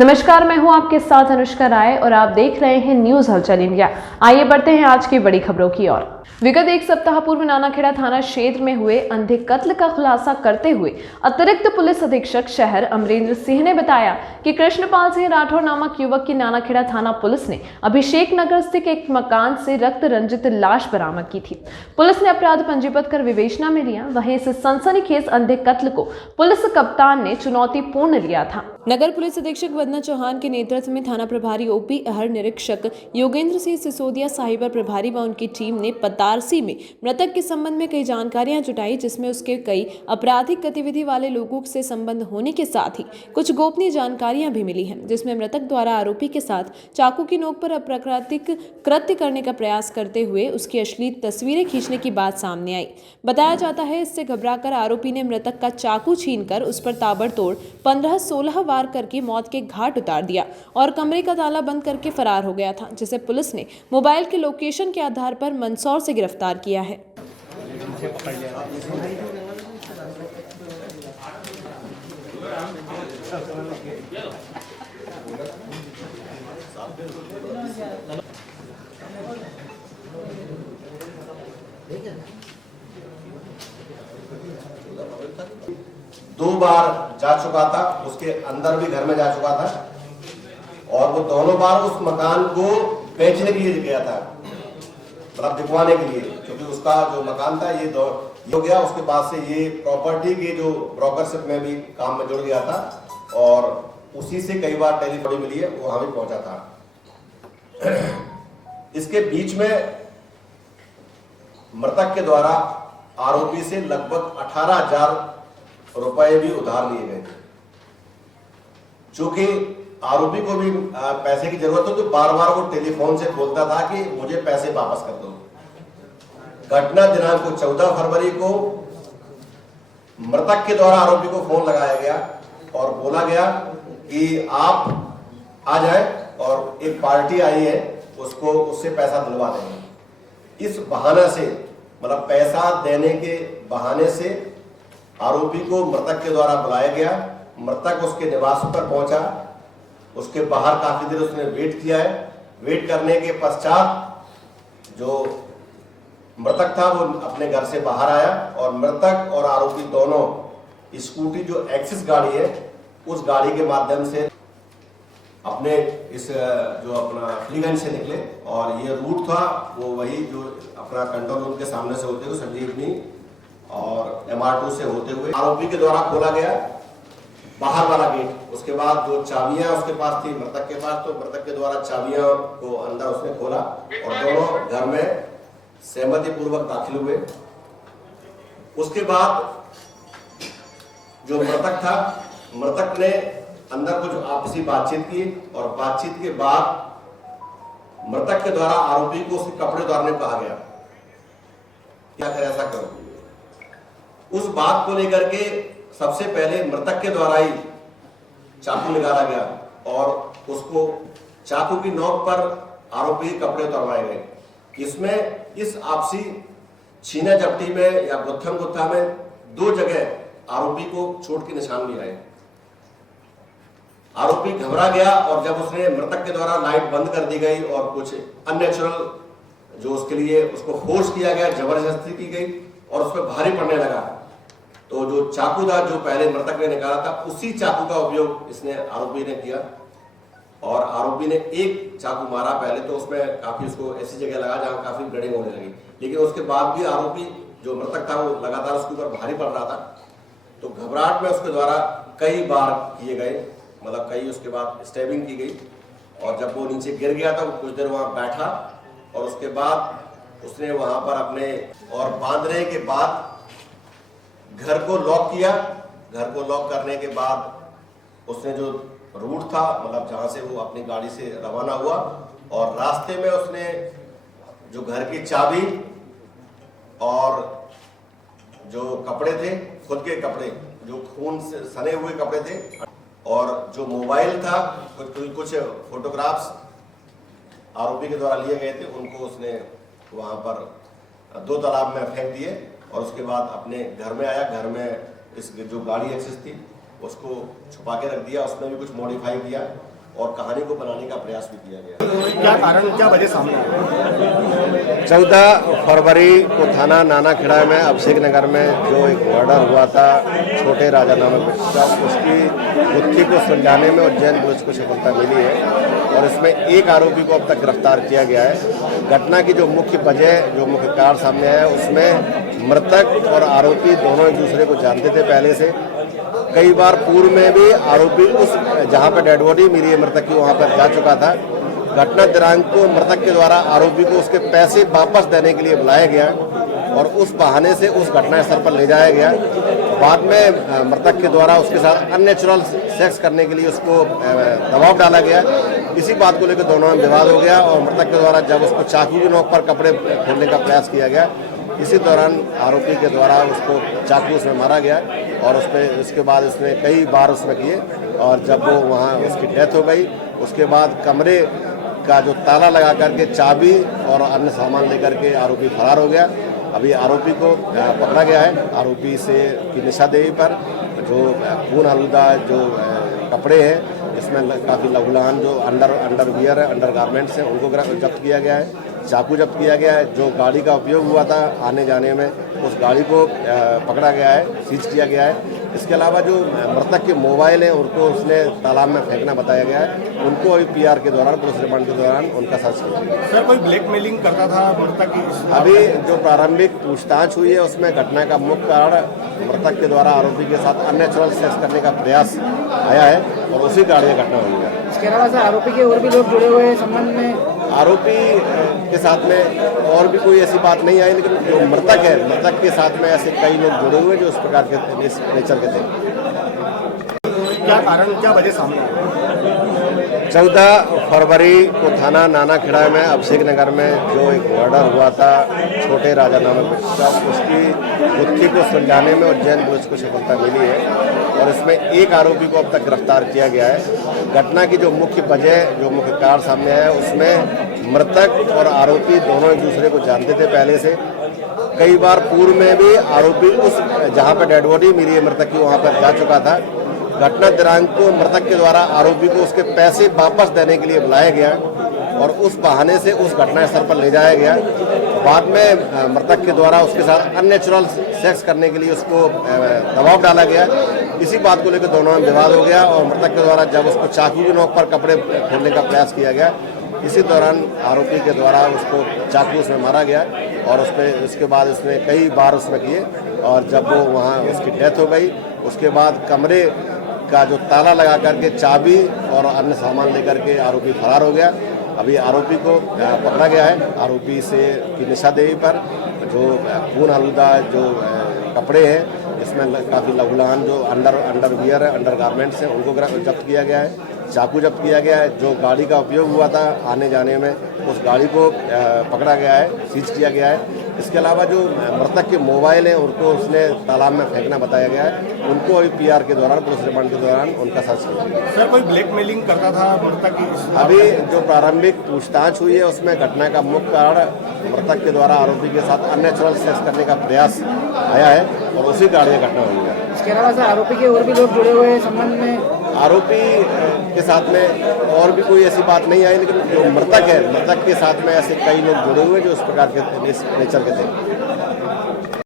नमस्कार, मैं हूं आपके साथ अनुष्का राय और आप देख रहे हैं न्यूज हलचल इंडिया। आइए बढ़ते हैं आज की बड़ी खबरों की ओर। विगत एक सप्ताह पूर्व नानाखेड़ा थाना क्षेत्र में हुए अंधे कत्ल का खुलासा करते हुए अतिरिक्त पुलिस अधीक्षक शहर अमरेंद्र सिंह ने बताया कि कृष्णपाल सिंह राठौर नामक युवक की नानाखेड़ा थाना पुलिस ने अभिषेक नगर स्थित एक मकान से रक्त रंजित लाश बरामद की थी। पुलिस ने अपराध पंजीबद्ध कर विवेचना में लिया। वहीं इस सनसनीखेज अंधे कत्ल को पुलिस कप्तान ने चुनौतीपूर्ण लिया था। नगर पुलिस अधीक्षक वंदना चौहान के नेतृत्व में थाना प्रभारी ओपी अहर, निरीक्षक योगेंद्र सिंह सिसोदिया, साहिबर प्रभारी व उनकी टीम ने पतारसी में मृतक के संबंध में कई जानकारियां जुटाई, जिसमें उसके कई आपराधिक गतिविधि वाले लोगों से संबंध होने के साथ ही कुछ गोपनीय जानकारियां भी मिली हैं, जिसमें मृतक द्वारा आरोपी के साथ चाकू की नोक पर अप्राकृतिक कृत्य करने का प्रयास करते हुए उसकी अश्लील तस्वीरें खींचने की बात सामने आई। बताया जाता है इससे घबराकर आरोपी ने मृतक का चाकू छीनकर उस पर ताबड़तोड़ 15-16 वार करके मौत के घाट उतार दिया और कमरे का ताला बंद करके फरार हो गया था, जिसे पुलिस ने मोबाइल के लोकेशन के आधार पर मंदसौर से गिरफ्तार किया है। दो बार जा चुका था, उसके अंदर भी घर में जा चुका था और वो दोनों बार उस मकान को बेचने के लिए गया था, मतलब दिखवाने के लिए, क्योंकि उसका जो मकान था ये हो गया। उसके बाद से ये प्रॉपर्टी के जो ब्रोकरशिप में भी काम में जुड़ गया था और उसी से कई बार टेलीफोन मिली है, वो वहां भी पहुंचा था। इसके बीच में मृतक के द्वारा आरोपी से लगभग 18,000 रुपए भी उधार लिए गए थे, जो कि आरोपी को भी पैसे की जरूरत हो तो बार बार वो टेलीफोन से बोलता था कि मुझे पैसे वापस कर दो। घटना दिनांक को 14 फरवरी को मृतक के द्वारा आरोपी को फोन लगाया गया और बोला गया कि आप आ जाए और एक पार्टी आई है, उससे पैसा दिलवा देंगे। इस बहाने से, मतलब पैसा देने के बहाने से आरोपी को मृतक के द्वारा बुलाया गया। मृतक उसके निवास पर पहुंचा, उसके बाहर काफी देर उसने वेट किया है। वेट करने के पश्चात जो मृतक था वो अपने घर से बाहर आया और मृतक और आरोपी दोनों स्कूटी, जो एक्सिस गाड़ी है, उस गाड़ी के माध्यम से अपने इस जो अपना फ्रीगंज से निकले और ये रूट था वो वही जो अपना कंट्रोल रूम के सामने से होते हुए संजीवनी और MR2 से होते हुए आरोपी के द्वारा खोला गया बाहर वाला गेट। उसके बाद जो चाबियां उसके पास थी मृतक के पास, तो मृतक के द्वारा चाबियां को अंदर उसने खोला और दोनों घर में सहमति पूर्वक दाखिल हुए। उसके बाद जो मृतक था, मृतक ने अंदर कुछ आपसी बातचीत की और बातचीत के बाद मृतक के द्वारा आरोपी को उसके कपड़े उतारने को कहा गया, क्या कर ऐसा करो। उस बात को लेकर के सबसे पहले मृतक के द्वारा ही चाकू निकाला गया और उसको चाकू की नोक पर आरोपी के कपड़े उतरवाए गए। इसमें इस आपसी छीना झपटी में या गुत्थम गुत्था में 2 जगह आरोपी को चोट के निशान भी आए। आरोपी घबरा गया और जब उसने मृतक के द्वारा लाइट बंद कर दी गई और कुछ अननेचुरल जो उसके लिए उसको फोर्स किया गया, जबरदस्ती की गई और उस पर भारी पड़ने लगा, तो जो चाकू था जो पहले मृतक ने निकाला था, उसी चाकू का उपयोग इसने आरोपी ने किया और आरोपी ने एक चाकू मारा। पहले तो उसमें काफी उसको ऐसी जगह लगा जहां काफी ब्लीडिंग होने लगी, लेकिन उसके बाद भी आरोपी जो मृतक था वो लगातार उसके ऊपर भारी पड़ रहा था, तो घबराहट में उसके द्वारा कई बार किए गए, मतलब कई उसके बाद स्टैबिंग की गई और जब वो नीचे गिर गया था वो कुछ देर वहां बैठा और उसके बाद उसने वहां पर अपने और बांधने के बाद घर को लॉक किया। घर को लॉक करने के बाद उसने जो रूट था, मतलब जहां से वो अपनी गाड़ी से रवाना हुआ और रास्ते में उसने जो घर की चाबी और जो कपड़े थे, खुद के कपड़े जो खून से सने हुए कपड़े थे और जो मोबाइल था, कुछ फोटोग्राफ्स आरोपी के द्वारा लिए गए थे, उनको उसने वहां पर 2 तालाब में फेंक दिए और उसके बाद अपने घर में आया। घर में इस जो गाड़ी एक्सेस थी उसको छुपा के रख दिया, उसमें भी कुछ मॉडिफाई किया और कहानी को बनाने का प्रयास भी किया गया। क्या कारण, क्या वजह सामने आई? 14 फरवरी को थाना नानाखेड़ा में अभिषेक नगर में जो एक मर्डर हुआ था छोटे राजा नामक व्यक्ति का, उसकी गुत्थी को सुलझाने में उज्जैन पुलिस को सफलता मिली है और इसमें एक आरोपी को अब तक गिरफ्तार किया गया है। घटना की जो मुख्य वजह, जो मुख्य कारण सामने आया, उसमें मृतक और आरोपी दोनों एक दूसरे को जानते थे पहले से। कई बार पूर्व में भी आरोपी उस जहां पर डेड बॉडी मिली है मृतक की, वहां पर जा चुका था। घटना दिनांक को मृतक के द्वारा आरोपी को उसके पैसे वापस देने के लिए बुलाया गया और उस बहाने से उस घटनास्थल पर ले जाया गया। बाद में मृतक के द्वारा उसके साथ अननेचुरल सेक्स करने के लिए उसको दबाव डाला गया। इसी बात को लेकर दोनों में विवाद हो गया और मृतक के द्वारा जब उसको चाकू की नोक पर कपड़े खोलने का प्रयास किया गया, इसी दौरान आरोपी के द्वारा उसको चाकू से मारा गया और उसके बाद उसने कई बार उसमें किए और जब वो वहाँ उसकी डेथ हो गई, उसके बाद कमरे का जो ताला लगा करके चाबी और अन्य सामान लेकर के आरोपी फरार हो गया। अभी आरोपी को पकड़ा गया है। आरोपी से की निशादेही पर जो खून आलूदा जो कपड़े हैं, इसमें काफ़ी लघुलहान जो अंडरवियर है, अंडर गारमेंट्स हैं, उनको जब्त किया गया है। चाकू जब्त किया गया है। जो गाड़ी का उपयोग हुआ था आने जाने में, उस गाड़ी को पकड़ा गया है, सीज किया गया है। इसके अलावा जो मृतक के मोबाइल हैं उनको उसने तालाब में फेंकना बताया गया है। उनको अभी पीआर के दौरान, पुलिस रिमांड के दौरान उनका सर्च किया। सर, कोई ब्लैकमेलिंग करता था मृतक की? अभी जो प्रारंभिक पूछताछ हुई है उसमें घटना का मुख्य कारण मृतक के द्वारा आरोपी के साथ अननेचुरल सेक्स करने का प्रयास आया है और उसी कारण ये घटना हुई है। इसके अलावा सर आरोपी के और भी लोग जुड़े हुए हैं संबंध में? आरोपी के साथ में और भी कोई ऐसी बात नहीं आई, लेकिन जो मृतक है, मृतक के साथ में ऐसे कई लोग जुड़े हुए जो इस प्रकार के इस नेचर के थे। क्या कारण, क्या वजह सामने आई? 14 फरवरी को थाना नानाखेड़ा में अभिषेक नगर में जो एक मर्डर हुआ था छोटे राजा नामक व्यक्ति का, उसकी गुत्थी को सुलझाने में उज्जैन पुलिस को सफलता मिली है और इसमें एक आरोपी को अब तक गिरफ्तार किया गया है। घटना की जो मुख्य वजह, जो मुख्य कारण सामने आया, उसमें मृतक और आरोपी दोनों एक दूसरे को जानते थे पहले से। कई बार पूर्व में भी आरोपी उस जहां पर डेड बॉडी मिली है मृतक की, वहां पर जा चुका था। घटना दिनांक को मृतक के द्वारा आरोपी को उसके पैसे वापस देने के लिए बुलाया गया और उस बहाने से उस घटनास्थल पर ले जाया गया। बाद में मृतक के द्वारा उसके साथ अननेचुरल सेक्स करने के लिए उसको दबाव डाला गया। इसी बात को लेकर दोनों में विवाद हो गया और मृतक के द्वारा जब उसको चाकू की नोक पर कपड़े खोलने का प्रयास किया गया, इसी दौरान आरोपी के द्वारा उसको चाकू से मारा गया और उसके बाद उसने कई बार उसमें किए और जब वो वहाँ उसकी डेथ हो गई, उसके बाद कमरे का जो ताला लगा करके चाबी और अन्य सामान लेकर के आरोपी फरार हो गया। अभी आरोपी को पकड़ा गया है। आरोपी से की निशादेही पर जो खून आलूदा जो कपड़े हैं, इसमें काफ़ी लघुलहान जो अंडरवियर है, अंडर गारमेंट्स हैं, उनको जब्त किया गया है। चाकू जब्त किया गया है। जो गाड़ी का उपयोग हुआ था आने जाने में, उस गाड़ी को पकड़ा गया है, सीज किया गया है। इसके अलावा जो मृतक के मोबाइल हैं उनको उसने तालाब में फेंकना बताया गया है। उनको अभी पीआर के दौरान, पुलिस रिमांड के दौरान उनका सर्च किया। सर, कोई ब्लैकमेलिंग करता था मृतक की? अभी जो प्रारंभिक पूछताछ हुई है उसमें घटना का मुख्य कारण मृतक के द्वारा आरोपी के साथ अननेचुरल सेक्स करने का प्रयास आया है और उसी कारण ये घटना हुई है। इसके अलावा सर आरोपी के और भी लोग जुड़े हुए हैं संबंध में? आरोपी के साथ में और भी कोई ऐसी बात नहीं आई, लेकिन जो मृतक है, मृतक के साथ में ऐसे कई लोग जुड़े हुए जो इस प्रकार के नेचर के थे।